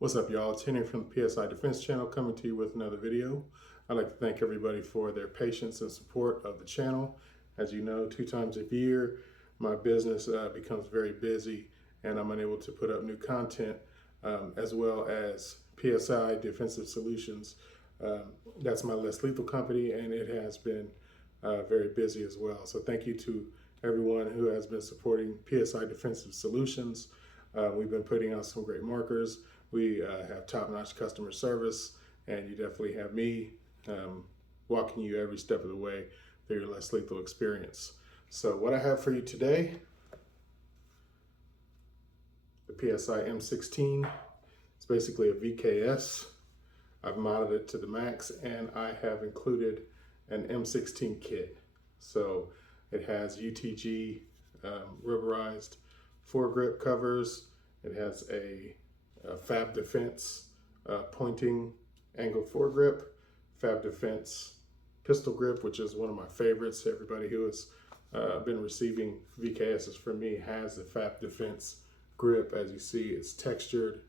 What's up, y'all? It's Henry from the PSI Defense Channel coming to you with another video. I'd like to thank everybody for their patience and support of the channel. As you know, 2 times a year, my business becomes very busy and I'm unable to put up new content as well as PSI Defensive Solutions. That's my less lethal company and it has been very busy as well. So thank you to everyone who has been supporting PSI Defensive Solutions. We've been putting out some great markers. We have top-notch customer service, and you definitely have me walking you every step of the way through your less lethal experience. So what I have for you today, the PSI M16. It's basically a VKS. I've modded it to the max, and I have included an M16 kit. So it has UTG rubberized foregrip covers. It has a Fab Defense pointing angle foregrip, Fab Defense pistol grip, which is one of my favorites. Everybody who has been receiving VKSs from me has the Fab Defense grip. As you see, it's textured,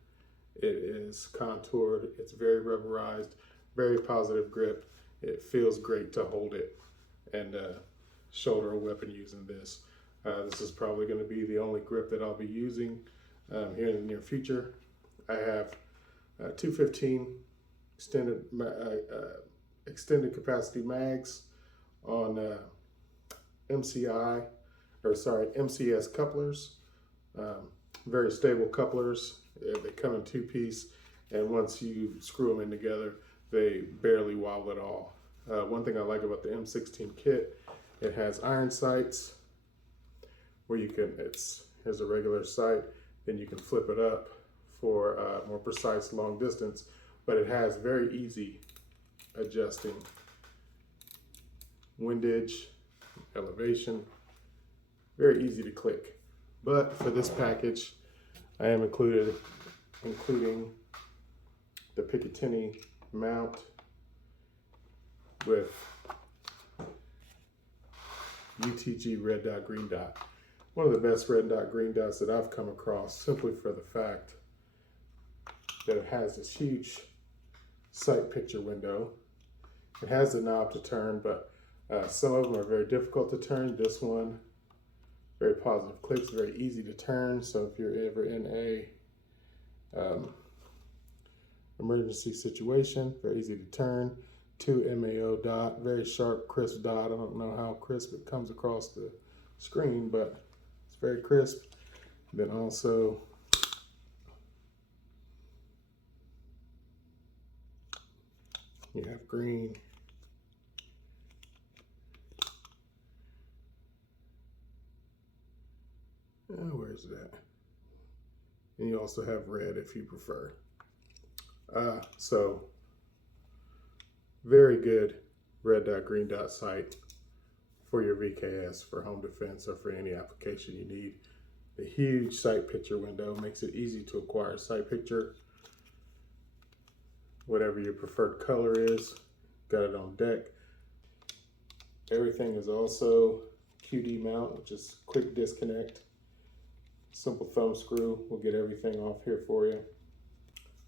it is contoured, it's very rubberized, very positive grip. It feels great to hold it and shoulder a weapon using this. This is probably going to be the only grip that I'll be using here in the near future. I have 215 extended capacity mags on MCS couplers. Very stable couplers. They come in 2-piece, and once you screw them in together, they barely wobble at all. One thing I like about the M16 kit, it has iron sights where you can, here's a regular sight, then you can flip it up for more precise long distance, but it has very easy adjusting windage, elevation, very easy to click. But for this package, I am including the Picatinny mount with UTG red dot, green dot. One of the best red dot, green dots that I've come across, simply for the fact that it has this huge sight picture window. It has the knob to turn, but some of them are very difficult to turn. This one, very positive clicks, very easy to turn. So if you're ever in a emergency situation, very easy to turn. 2 MAO dot, very sharp, crisp dot. I don't know how crisp it comes across the screen, but it's very crisp. Then also you have green. Where is that? And you also have red if you prefer. So very good red dot, green dot sight for your VKS, for home defense, or for any application you need. The huge sight picture window makes it easy to acquire sight picture. Whatever your preferred color is, got it on deck. Everything is also QD mount, which is quick disconnect. Simple thumb screw will get everything off here for you.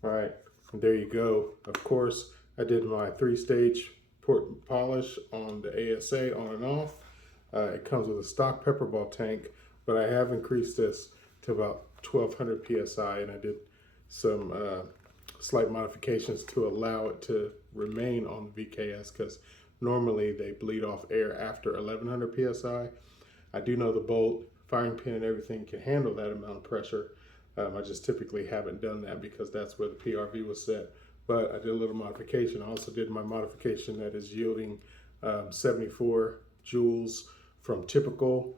All right, and there you go. Of course, I did my 3-stage port and polish on the ASA on and off. It comes with a stock pepper ball tank, but I have increased this to about 1200 PSI, and I did some slight modifications to allow it to remain on the VKS, because normally they bleed off air after 1100 PSI. I do know the bolt, firing pin, and everything can handle that amount of pressure. I just typically haven't done that because that's where the PRV was set. But I did a little modification. I also did my modification that is yielding 74 joules from typical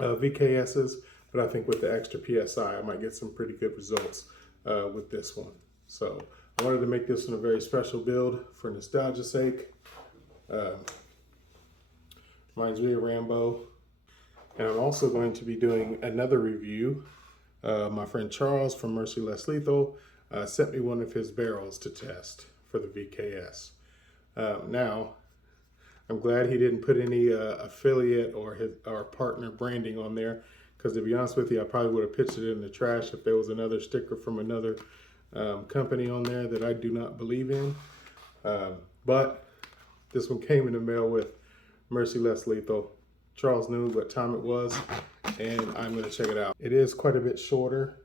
VKSs. But I think with the extra PSI, I might get some pretty good results with this one. So I wanted to make this one a very special build for nostalgia's sake. Reminds me of Rambo. And I'm also going to be doing another review. My friend Charles from Mercy Less Lethal sent me one of his barrels to test for the VKS. Now, I'm glad he didn't put any affiliate or partner branding on there, because to be honest with you, I probably would have pitched it in the trash if there was another sticker from another company on there that I do not believe in. But this one came in the mail with Mercy Less Lethal. Charles knew what time it was, and I'm going to check it out. It is quite a bit shorter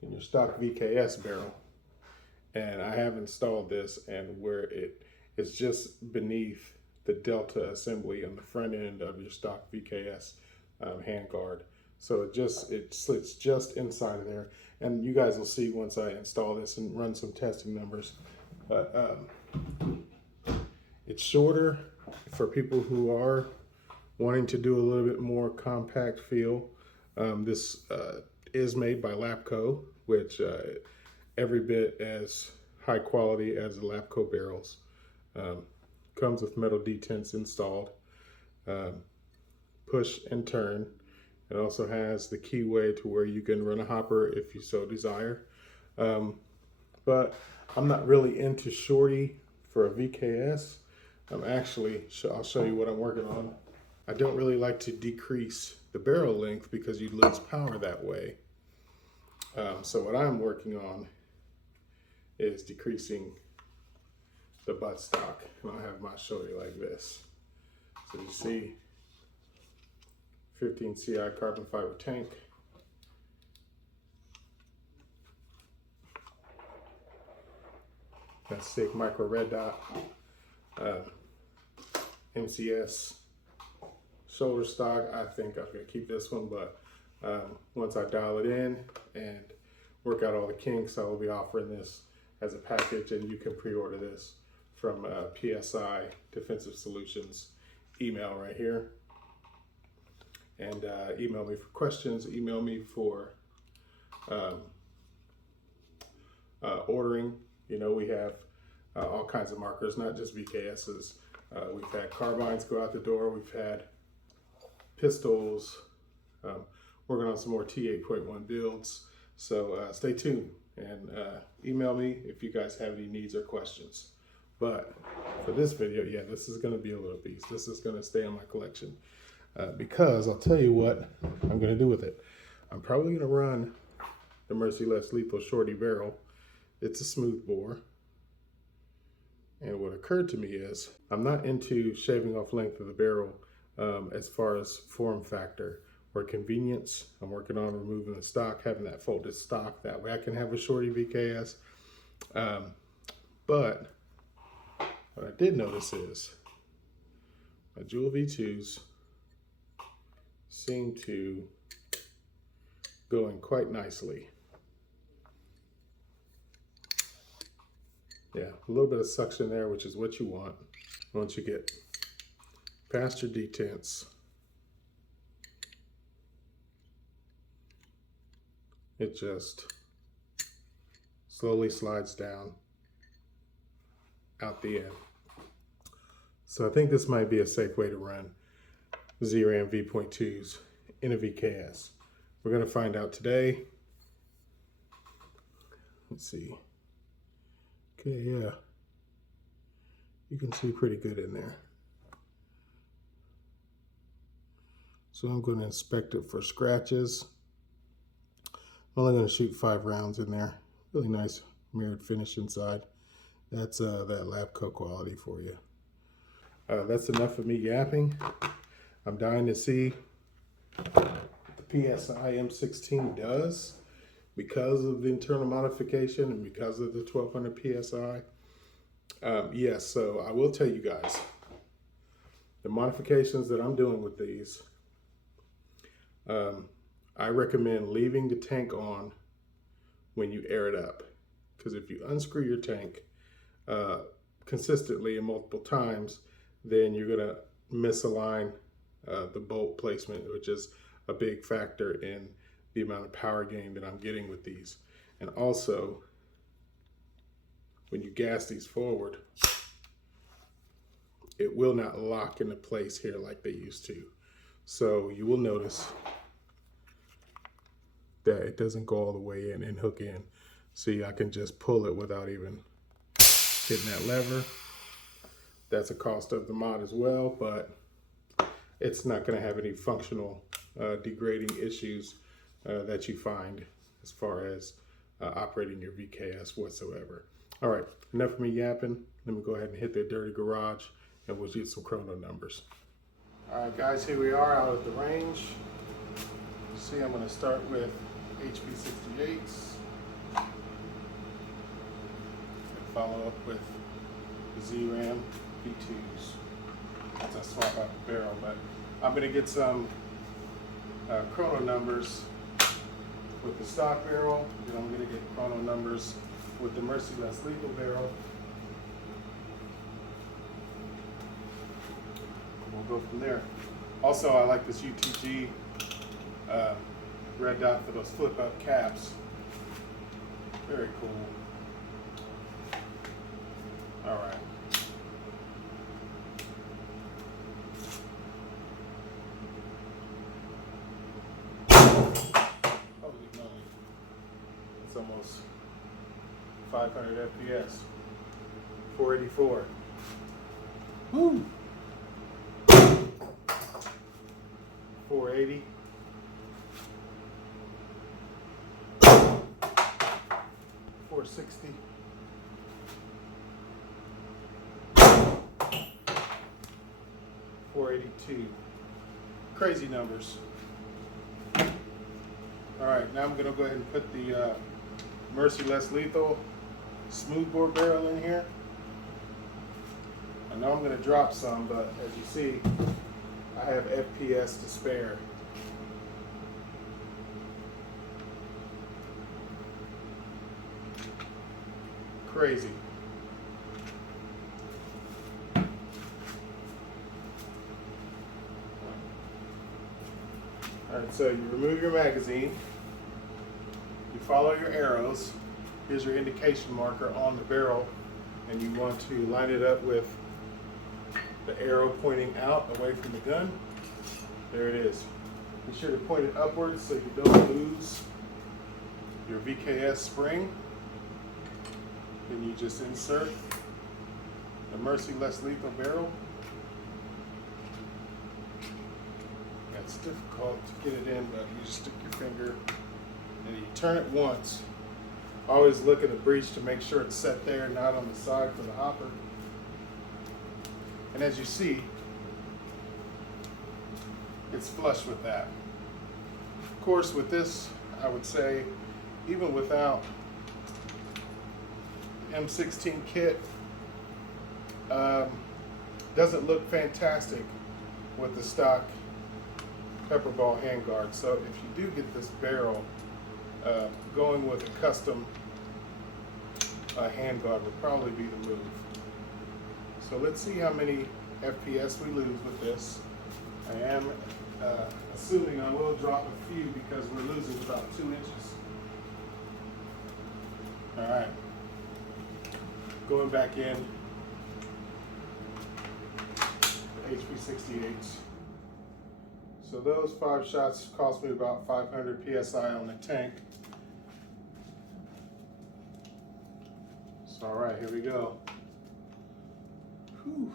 than your stock VKS barrel. And I have installed this, and where it's just beneath the Delta assembly on the front end of your stock VKS handguard. So it slits just inside of there. And you guys will see once I install this and run some testing numbers. But it's shorter for people who are wanting to do a little bit more compact feel. This is made by Lapco, which every bit as high quality as the Lapco barrels. Comes with metal detents installed, push and turn. It also has the keyway to where you can run a hopper if you so desire. But I'm not really into shorty for a VKS. I'll show you what I'm working on. I don't really like to decrease the barrel length because you lose power that way. So what I'm working on is decreasing the buttstock. And I'll have my shorty like this. So you see 15 CI carbon fiber tank. That's SIG micro red dot. MCS shoulder stock. I think I'm gonna keep this one, but once I dial it in and work out all the kinks, I will be offering this as a package, and you can pre-order this from PSI Defensive Solutions email right here. And email me for questions, email me for ordering. You know, we have all kinds of markers, not just VKSs. We've had carbines go out the door, we've had pistols, working on some more T8.1 builds. So stay tuned and email me if you guys have any needs or questions. But for this video, yeah, this is gonna be a little piece. This is gonna stay in my collection because I'll tell you what I'm gonna do with it. I'm probably gonna run the Mercy Less Lethal Shorty barrel. It's a smooth bore. And what occurred to me is I'm not into shaving off length of the barrel as far as form factor or convenience. I'm working on removing the stock, having that folded stock. That way I can have a shorty VKS. But what I did notice is my joule V2s seem to go in quite nicely. Yeah, a little bit of suction there, which is what you want once you get past your detents. It just slowly slides down out the end. So I think this might be a safe way to run ZRAM V.2s in a VKS. We're going to find out today. Let's see. Okay, yeah. You can see pretty good in there. So I'm going to inspect it for scratches. I'm only going to shoot 5 rounds in there. Really nice mirrored finish inside. That's that Lapco quality for you. That's enough of me yapping. I'm dying to see what the PSI M16 does because of the internal modification and because of the 1200 PSI. Yes, so I will tell you guys, the modifications that I'm doing with these, I recommend leaving the tank on when you air it up. Because if you unscrew your tank consistently and multiple times, then you're gonna misalign the bolt placement, which is a big factor in the amount of power gain that I'm getting with these. And also, when you gas these forward, it will not lock into place here like they used to. So you will notice that it doesn't go all the way in and hook in. See, I can just pull it without even hitting that lever. That's a cost of the mod as well, but it's not gonna have any functional degrading issues that you find as far as operating your VKS whatsoever. All right, enough of me yapping. Let me go ahead and hit that dirty garage and we'll get some chrono numbers. All right, guys, here we are out at the range. See, I'm going to start with HP68s and follow up with the Z.68 V2s. As I swap out the barrel, but I'm going to get some chrono numbers with the stock barrel, then I'm going to get chrono numbers with the Merciless Lethal barrel. We'll go from there. Also, I like this UTG red dot for those flip up caps. Very cool. All right. Holy moly. It's almost 500 FPS. 484. Woo! 480. 460. 482. Crazy numbers. All right, now I'm going to go ahead and put the Merciless Lethal smoothbore barrel in here. I know I'm going to drop some, but as you see, I have FPS to spare. Crazy. Alright, so you remove your magazine, you follow your arrows, here's your indication marker on the barrel, and you want to line it up with the arrow pointing out away from the gun. There it is. Be sure to point it upwards so you don't lose your VKS spring. Then you just insert the Merciless Lethal barrel. It's difficult to get it in, but you just stick your finger and you turn it once. Always look at the breech to make sure it's set there, not on the side for the hopper. And as you see, it's flush with that. Of course, with this, I would say, even without M16 kit, doesn't look fantastic with the stock pepper ball handguard. So if you do get this barrel, going with a custom handguard would probably be the move. So let's see how many FPS we lose with this. I am assuming I will drop a few because we're losing about 2 inches. All right, going back in, HP68s. So those 5 shots cost me about 500 PSI on the tank. So all right, here we go. Whew.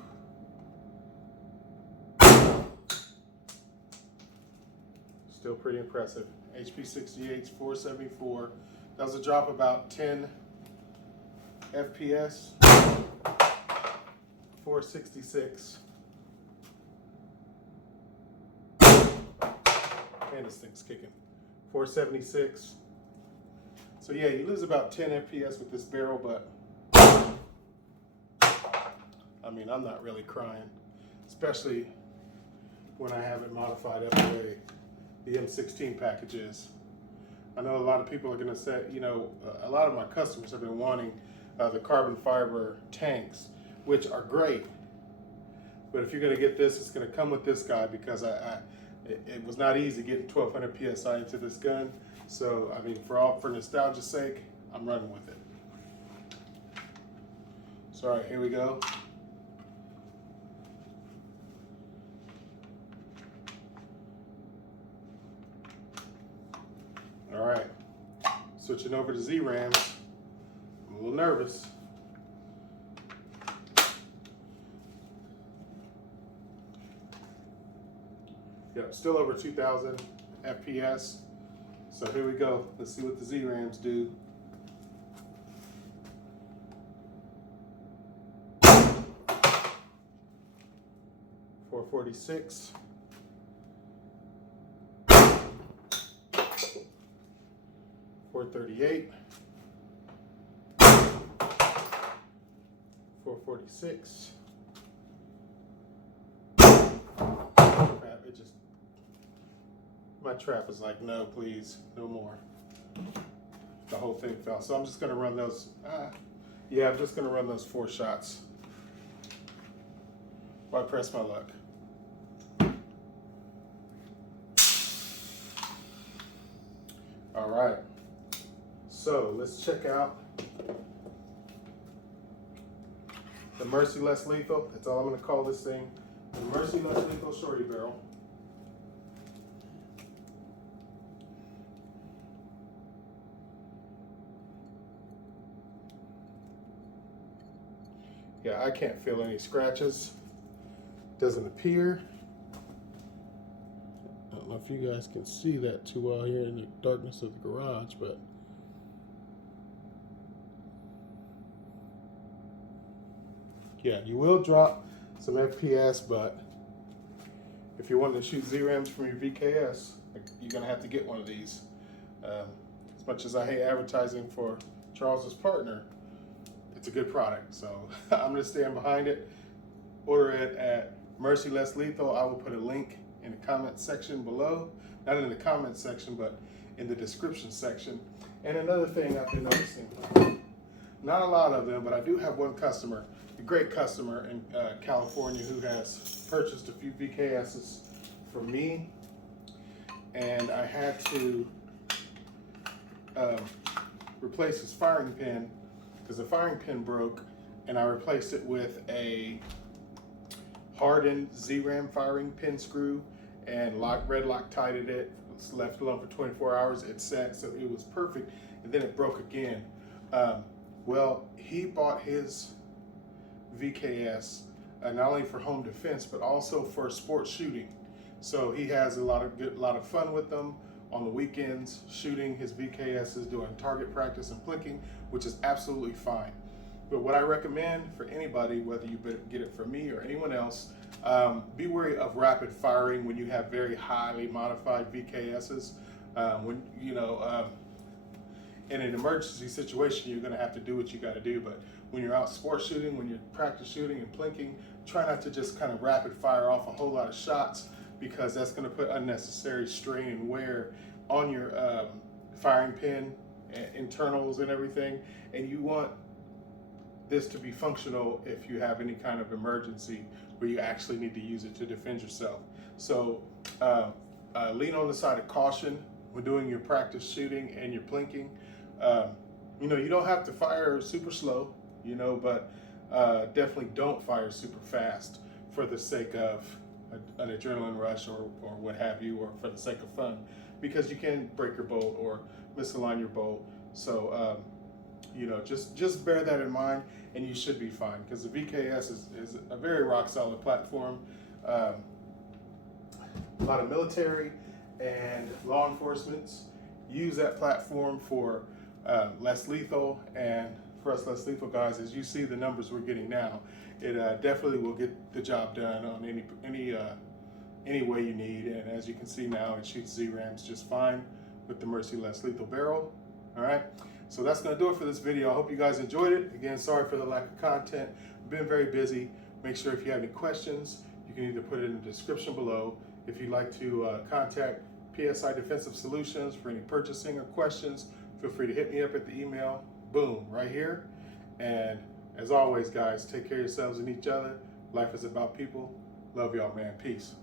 Still pretty impressive. HP68's 474. That was a drop about 10 FPS. 466. And this thing's kicking. 476. So yeah, you lose about 10 FPS with this barrel, but I mean, I'm not really crying, especially when I have it modified up the way the M16 package is. I know a lot of people are gonna say, you know, a lot of my customers have been wanting the carbon fiber tanks, which are great. But if you're gonna get this, it's gonna come with this guy because it was not easy getting 1200 PSI into this gun. So, I mean, for nostalgia's sake, I'm running with it. So, all right, here we go. All right, switching over to Z-Rams. I'm a little nervous. Yep, still over 2000 FPS. So here we go. Let's see what the Z-Rams do. 446. 438. 446. Crap, it just, my trap is like, no, please, no more. The whole thing fell. So I'm just gonna run those, yeah, I'm just gonna run those 4 shots. Why press my luck? All right, so let's check out the Merciless Lethal. That's all I'm gonna call this thing. The Merciless Lethal Shorty Barrel. Yeah, I can't feel any scratches. Doesn't appear. I don't know if you guys can see that too well here in the darkness of the garage, but yeah, you will drop some FPS, but if you want to shoot Z-Rams from your VKS, you're gonna have to get one of these. As much as I hate advertising for Charles's partner, it's a good product, so I'm gonna stand behind it. Order it at Merciless Lethal. I will put a link in the comment section below. Not in the comment section, but in the description section. And another thing I've been noticing, not a lot of them, but I do have one customer, a great customer in California, who has purchased a few VKSs for me, and I had to replace his firing pin because the firing pin broke, and I replaced it with a hardened Z-Ram firing pin screw and red Loctited it. Left alone for 24 hours. It set, so it was perfect, and then it broke again. Well, he bought his VKS not only for home defense but also for sports shooting. So he has a lot of fun with them on the weekends, shooting his VKSs, doing target practice and plinking, which is absolutely fine. But what I recommend for anybody, whether you get it from me or anyone else, be wary of rapid firing when you have very highly modified VKSs. When in an emergency situation, you're going to have to do what you got to do. But when you're out sports shooting, when you're practice shooting and plinking, try not to just kind of rapid fire off a whole lot of shots, because that's going to put unnecessary strain and wear on your firing pin, internals and everything. And you want this to be functional if you have any kind of emergency where you actually need to use it to defend yourself. So lean on the side of caution when doing your practice shooting and your plinking. You don't have to fire super slow, but definitely don't fire super fast for the sake of an adrenaline rush or what have you, or for the sake of fun, because you can break your bolt or misalign your bolt. So just bear that in mind, and you should be fine, because the VKS is a very rock solid platform. A lot of military and law enforcements use that platform for less lethal, and for us less lethal guys, as you see the numbers we're getting now, it definitely will get the job done on any way you need. And as you can see now, it shoots Z-Rams just fine with the Merciless Lethal barrel. All right, so that's gonna do it for this video. I hope you guys enjoyed it. Again, sorry for the lack of content. I've been very busy. Make sure if you have any questions, you can either put it in the description below. If you'd like to contact PSI Defensive Solutions for any purchasing or questions, feel free to hit me up at the email, boom, right here. And as always, guys, take care of yourselves and each other. Life is about people. Love y'all, man. Peace.